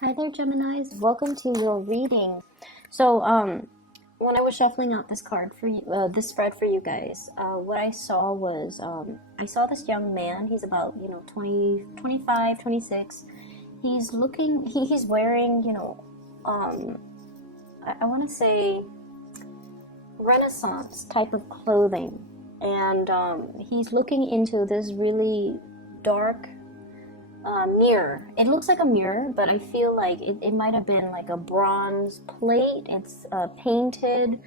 Hi there, Geminis. Welcome to your reading. So, when I was shuffling out this card for you, this spread for you guys, what I saw was, I saw this young man. He's about, 20, 25, 26. He's looking, he's wearing, I want to say Renaissance type of clothing. And he's looking into this really dark mirror. It looks like a mirror, but I feel like it might have been like a bronze plate. It's painted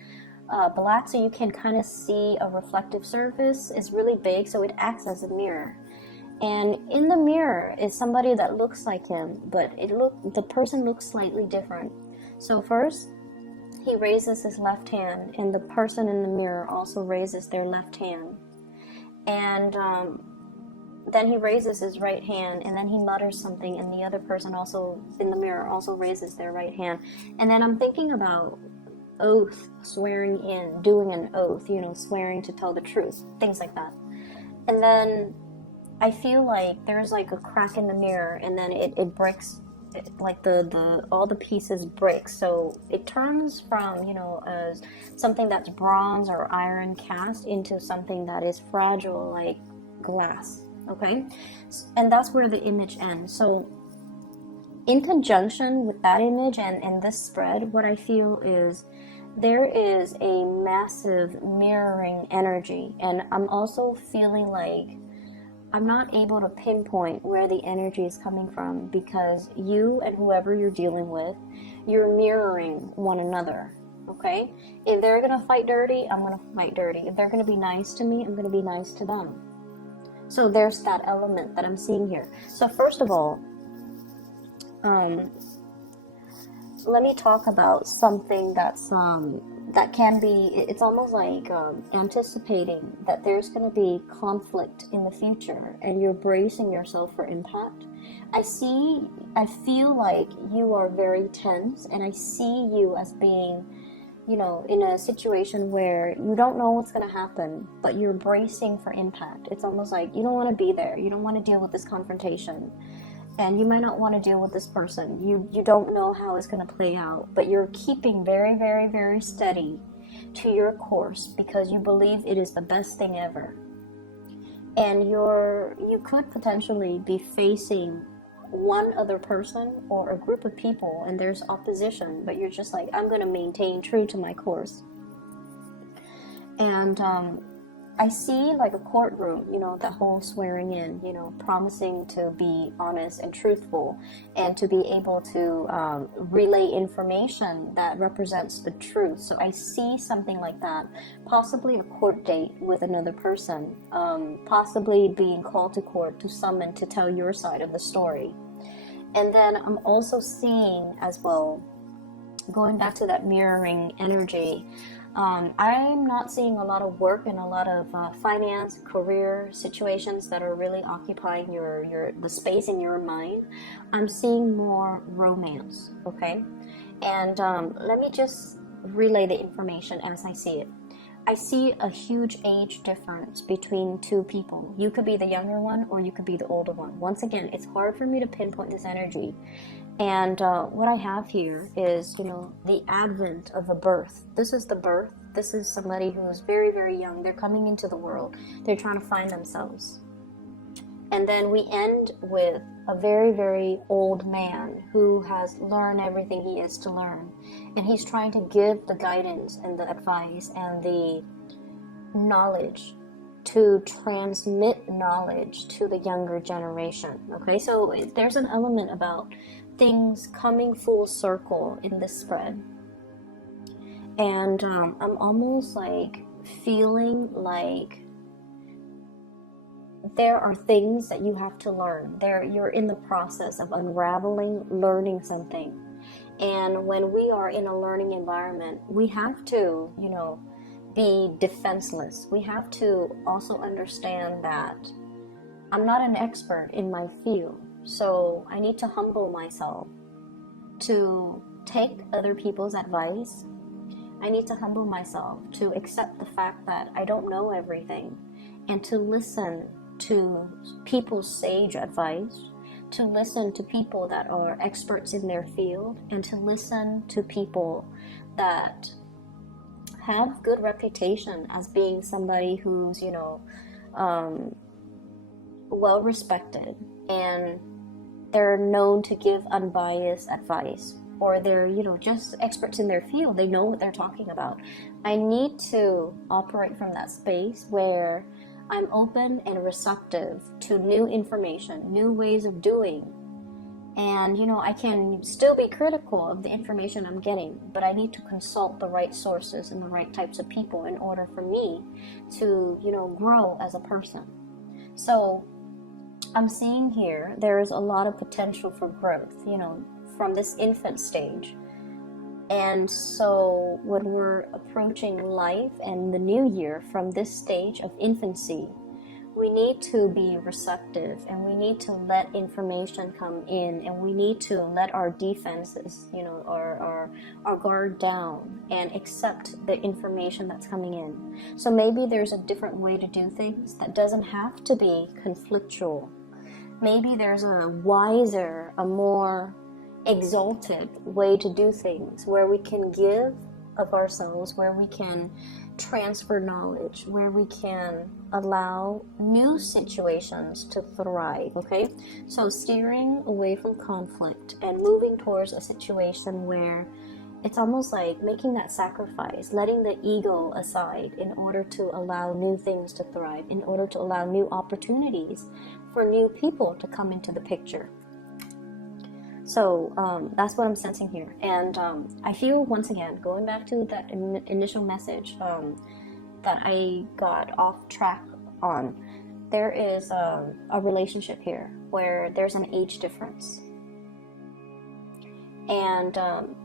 black, so you can kind of see a reflective surface. It's really big, so it acts as a mirror. And in the mirror is somebody that looks like him, but the person looks slightly different. So first, he raises his left hand, and the person in the mirror also raises their left hand. And then he raises his right hand, and then he mutters something, and the other person also in the mirror also raises their right hand. And then I'm thinking about oath, swearing in, doing an oath, swearing to tell the truth, things like that. And then I feel like there's like a crack in the mirror, and then it breaks, like all the pieces break. So it turns from, as something that's bronze or iron cast into something that is fragile, like glass. Okay, and that's where the image ends. So in conjunction with that image and this spread, what I feel is there is a massive mirroring energy, and I'm also feeling like I'm not able to pinpoint where the energy is coming from, because you and whoever you're dealing with, you're mirroring one another. Okay, if they're gonna fight dirty, I'm gonna fight dirty. If they're gonna be nice to me, I'm gonna be nice to them. So there's that element that I'm seeing here. So first of all, let me talk about something that's that can be. It's almost like anticipating that there's going to be conflict in the future, and you're bracing yourself for impact. I feel like you are very tense, and I see you as being, in a situation where you don't know what's going to happen, but you're bracing for impact. It's almost like you don't want to be there. You don't want to deal with this confrontation. And you might not want to deal with this person. You don't know how it's going to play out, but you're keeping very, very, very steady to your course because you believe it is the best thing ever. And you could potentially be facing one other person or a group of people, and there's opposition, but you're just like, I'm going to maintain true to my course. And I see like a courtroom, that whole swearing in, promising to be honest and truthful, and to be able to relay information that represents the truth. So I see something like that, possibly a court date with another person, possibly being called to court to summon to tell your side of the story. And then I'm also seeing as well, going back to that mirroring energy, I'm not seeing a lot of work and a lot of finance, career situations that are really occupying the space in your mind. I'm seeing more romance, okay? And let me just relay the information as I see it. I see a huge age difference between two people. You could be the younger one, or you could be the older one. Once again, it's hard for me to pinpoint this energy. And what I have here is, the advent of a birth. This is the birth. This is somebody who is very, very young. They're coming into the world. They're trying to find themselves. And then we end with a very, very old man who has learned everything he is to learn. And he's trying to give the guidance and the advice and the knowledge, to transmit knowledge to the younger generation. Okay, so there's an element about things coming full circle in this spread. And I'm almost like feeling like there are things that you have to learn. You're in the process of unraveling, learning something. And when we are in a learning environment, we have to, be defenseless. We have to also understand that I'm not an expert in my field. So I need to humble myself to take other people's advice. I need to humble myself to accept the fact that I don't know everything, and to listen to people's sage advice, to listen to people that are experts in their field, and to listen to people that have good reputation as being somebody who's, you know, well respected, and they're known to give unbiased advice, or they're, you know, just experts in their field. They know what they're talking about. I need to operate from that space where I'm open and receptive to new information, new ways of doing. And, you know, I can still be critical of the information I'm getting, but I need to consult the right sources and the right types of people in order for me to, you know, grow as a person. So I'm seeing here there's a lot of potential for growth, you know, from this infant stage. And so when we're approaching life and the new year from this stage of infancy, we need to be receptive, and we need to let information come in, and we need to let our defenses, you know, our guard down, and accept the information that's coming in. So maybe there's a different way to do things that doesn't have to be conflictual. Maybe there's a wiser, a more exalted way to do things, where we can give of ourselves, where we can transfer knowledge, where we can allow new situations to thrive. Okay, so steering away from conflict and moving towards a situation where it's almost like making that sacrifice, letting the ego aside in order to allow new things to thrive, in order to allow new opportunities for new people to come into the picture. So that's what I'm sensing here. And I feel, once again, going back to that initial message that I got off track on, there is a relationship here where there's an age difference. And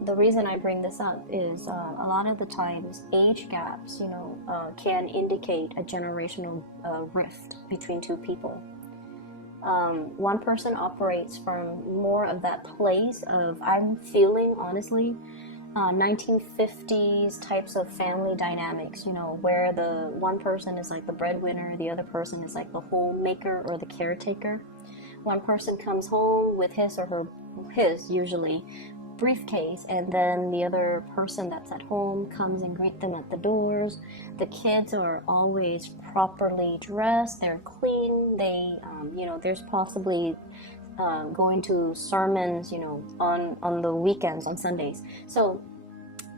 the reason I bring this up is a lot of the times age gaps, you know, can indicate a generational rift between two people. One person operates from more of that place of, I'm feeling, honestly, 1950s types of family dynamics, you know, where the one person is like the breadwinner, the other person is like the homemaker or the caretaker. One person comes home with his or her, usually, briefcase, and then the other person that's at home comes and greet them at the doors. The kids are always properly dressed, they're clean, they you know, there's possibly going to sermons, you know, on the weekends, on Sundays. So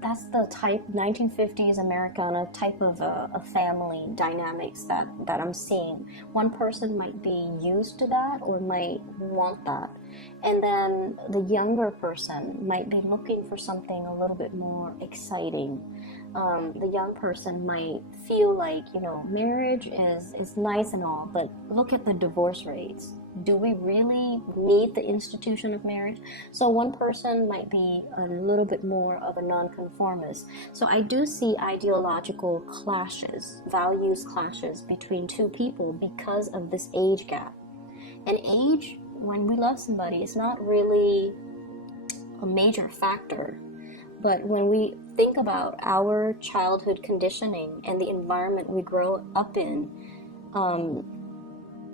that's the type 1950s Americana type of a family dynamics that I'm seeing. One person might be used to that or might want that, and then the younger person might be looking for something a little bit more exciting. The young person might feel like, you know, marriage is nice and all, but look at the divorce rates. Do we really need the institution of marriage? So one person might be a little bit more of a nonconformist. So I do see ideological clashes, values clashes between two people because of this age gap. And age, when we love somebody, is not really a major factor. But when we think about our childhood conditioning and the environment we grow up in,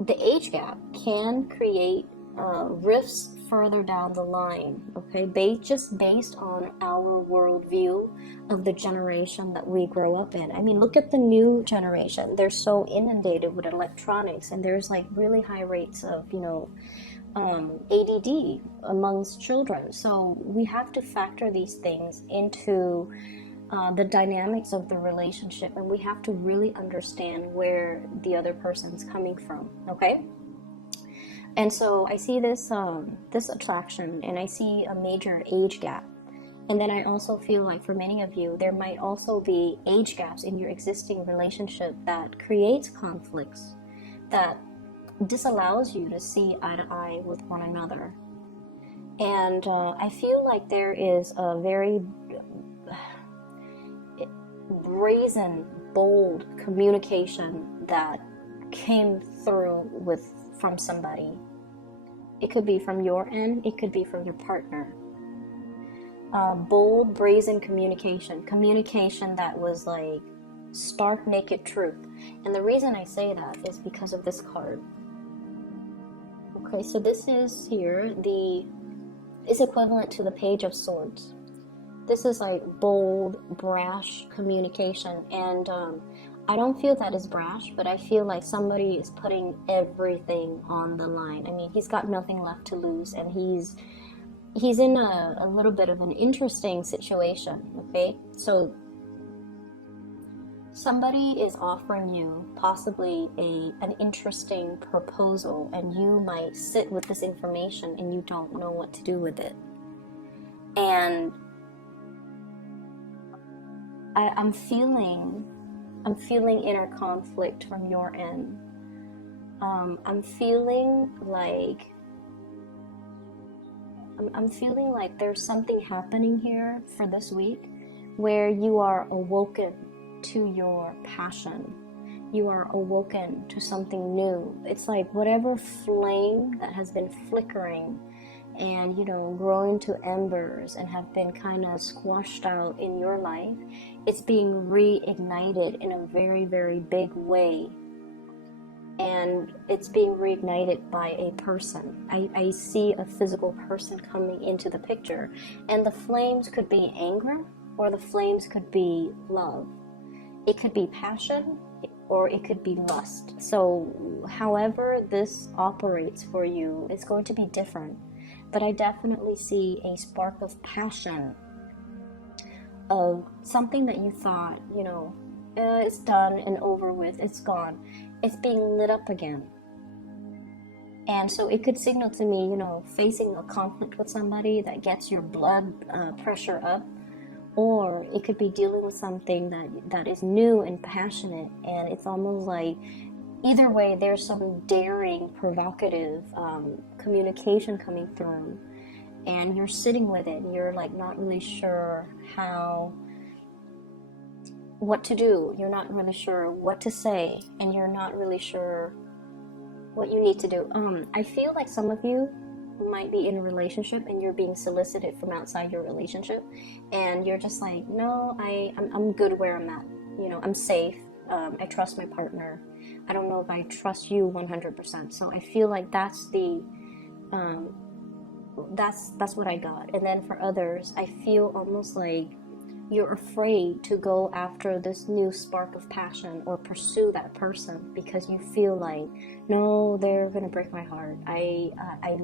the age gap can create rifts further down the line, okay? Just based on our worldview of the generation that we grow up in. I mean, look at the new generation. They're so inundated with electronics, and there's like really high rates of, you know, ADD amongst children. So we have to factor these things into the dynamics of the relationship, and we have to really understand where the other person's coming from, okay? And so I see this this attraction, and I see a major age gap. And then I also feel like for many of you, there might also be age gaps in your existing relationship that creates conflicts, that disallows you to see eye to eye with one another. And I feel like there is a very brazen, bold communication that came through from somebody. It could be from your end, it could be from your partner. Bold, brazen communication that was like stark naked truth. And the reason I say that is because of this card. Okay, so this is here, is equivalent to the Page of Swords. This is like bold, brash communication, and I don't feel that is brash, but I feel like somebody is putting everything on the line. I mean, he's got nothing left to lose, and he's in a little bit of an interesting situation, okay? So somebody is offering you possibly an interesting proposal, and you might sit with this information and you don't know what to do with it. And I'm feeling inner conflict from your end. I'm feeling like there's something happening here for this week where you are awoken to your passion. You are awoken to something new. It's like whatever flame that has been flickering and, you know, growing to embers and have been kind of squashed out in your life, it's being reignited in a very, very big way. And it's being reignited by a person. I see a physical person coming into the picture, and the flames could be anger, or the flames could be love. It could be passion, or it could be lust. So however this operates for you, it's going to be different. But I definitely see a spark of passion, of something that you thought, you know, it's done and over with, it's gone. It's being lit up again. And so it could signal to me, you know, facing a conflict with somebody that gets your blood pressure up, or it could be dealing with something that is new and passionate, and it's almost like either way there's some daring, provocative communication coming through, and you're sitting with it, and you're like not really sure what to do. You're not really sure what to say, and you're not really sure what you need to do. I feel like some of you might be in a relationship and you're being solicited from outside your relationship, and you're just like, no, I'm good where I'm at. You know, I'm safe. I trust my partner. I don't know if I trust you 100%. So I feel like that's what I got. And then for others, I feel almost like you're afraid to go after this new spark of passion or pursue that person because you feel like, no, they're gonna break my heart. I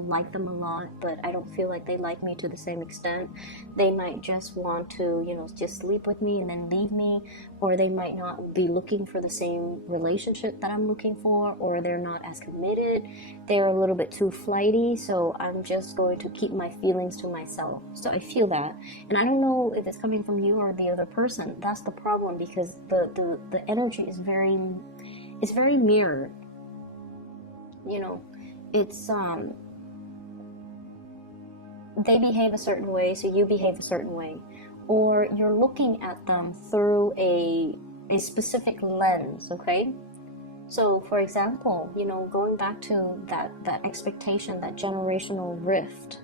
like them a lot, but I don't feel like they like me to the same extent. They might just want to, you know, just sleep with me and then leave me, or they might not be looking for the same relationship that I'm looking for, or they're not as committed. They're a little bit too flighty, so I'm just going to keep my feelings to myself. So I feel that, and I don't know if it's coming from you or the other person. That's the problem, because the energy is very mirrored. You know, it's they behave a certain way, so you behave a certain way, or you're looking at them through a specific lens. Okay, so for example, you know, going back to that expectation, that generational rift,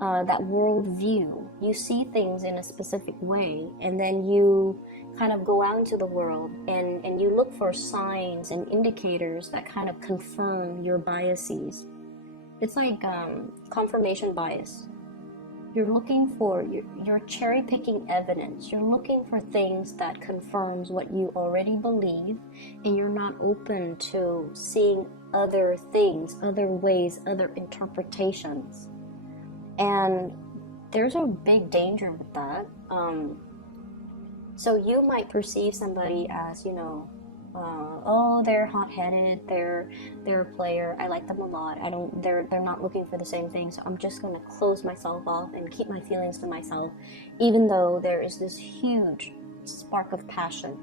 that world view, you see things in a specific way, and then you kind of go out into the world and you look for signs and indicators that kind of confirm your biases. It's like confirmation bias. You're looking for, you're cherry picking evidence. You're looking for things that confirms what you already believe, and you're not open to seeing other things, other ways, other interpretations. And there's a big danger with that. So you might perceive somebody as, you know, oh, they're hot-headed, they're a player, I like them a lot, they're not looking for the same thing, so I'm just going to close myself off and keep my feelings to myself, even though there is this huge spark of passion.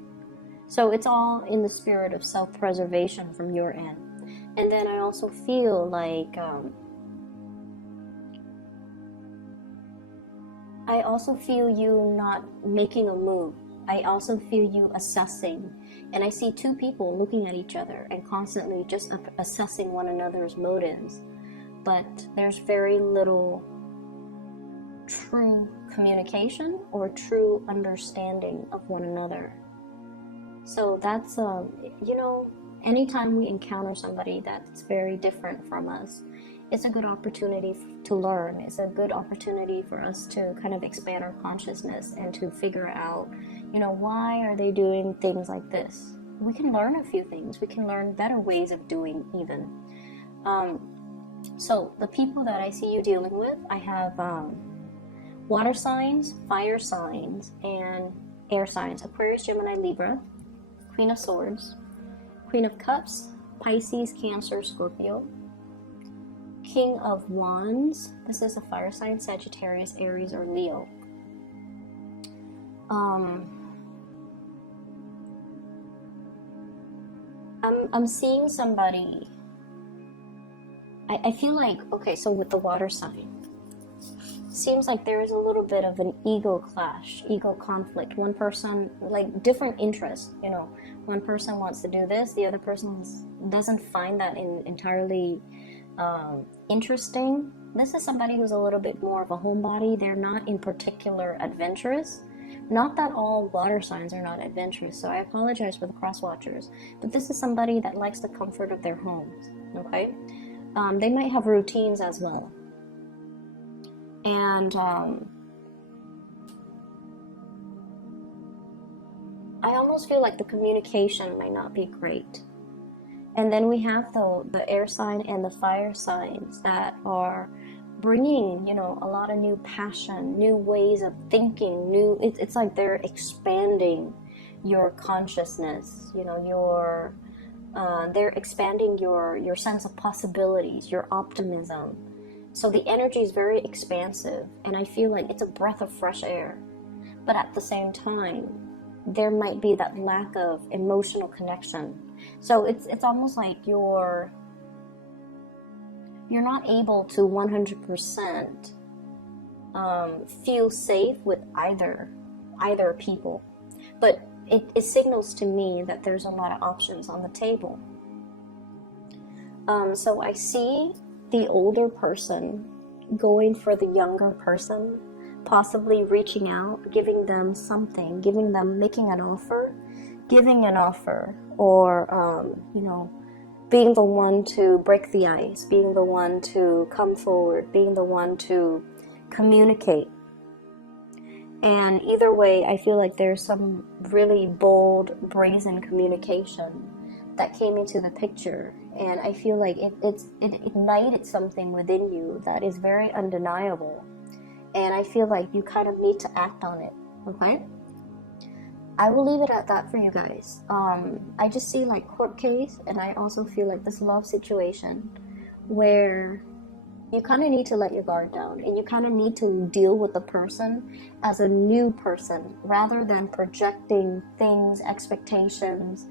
So it's all in the spirit of self-preservation from your end. And then I also feel like I also feel you not making a move. I also feel you assessing. And I see two people looking at each other and constantly just assessing one another's motives. But there's very little true communication or true understanding of one another. So that's, you know, anytime we encounter somebody that's very different from us, it's a good opportunity to learn. It's a good opportunity for us to kind of expand our consciousness and to figure out, you know, why are they doing things like this? We can learn a few things. We can learn better ways of doing even. So the people that I see you dealing with, I have water signs, fire signs, and air signs. Aquarius, Gemini, Libra, Queen of Swords, Queen of Cups, Pisces, Cancer, Scorpio, King of Wands. This is a fire sign, Sagittarius, Aries, or Leo. I'm seeing somebody. I feel like, okay, so with the water sign, seems like there is a little bit of an ego clash, ego conflict. One person, like different interests, you know, one person wants to do this, the other person doesn't find that entirely interesting. This is somebody who's a little bit more of a homebody. They're not in particular adventurous. Not that all water signs are not adventurous, so I apologize for the cross watchers, but this is somebody that likes the comfort of their homes, okay? They might have routines as well. And I almost feel like the communication might not be great. And then we have the air sign and the fire signs that are bringing, you know, a lot of new passion, new ways of thinking, it's like they're expanding your consciousness, you know, they're expanding your sense of possibilities, your optimism. So the energy is very expansive, and I feel like it's a breath of fresh air. But at the same time, there might be that lack of emotional connection. So it's almost like you're not able to 100% feel safe with either people. But it signals to me that there's a lot of options on the table. So I see the older person going for the younger person, possibly reaching out, giving them something, making an offer, or, you know, being the one to break the ice, being the one to come forward, being the one to communicate. And either way, I feel like there's some really bold, brazen communication that came into the picture. And I feel like it ignited something within you that is very undeniable. And I feel like you kind of need to act on it, okay? I will leave it at that for you guys. I just see like court case, and I also feel like this love situation where you kind of need to let your guard down, and you kind of need to deal with the person as a new person rather than projecting things, expectations,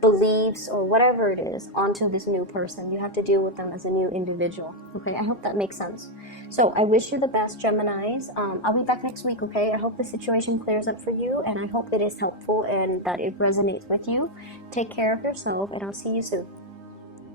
beliefs, or whatever it is onto this new person. You have to deal with them as a new individual. Okay, I hope that makes sense. So I wish you the best, Geminis. I'll be back next week, okay? I hope the situation clears up for you, and I hope it is helpful and that it resonates with you. Take care of yourself, and I'll see you soon.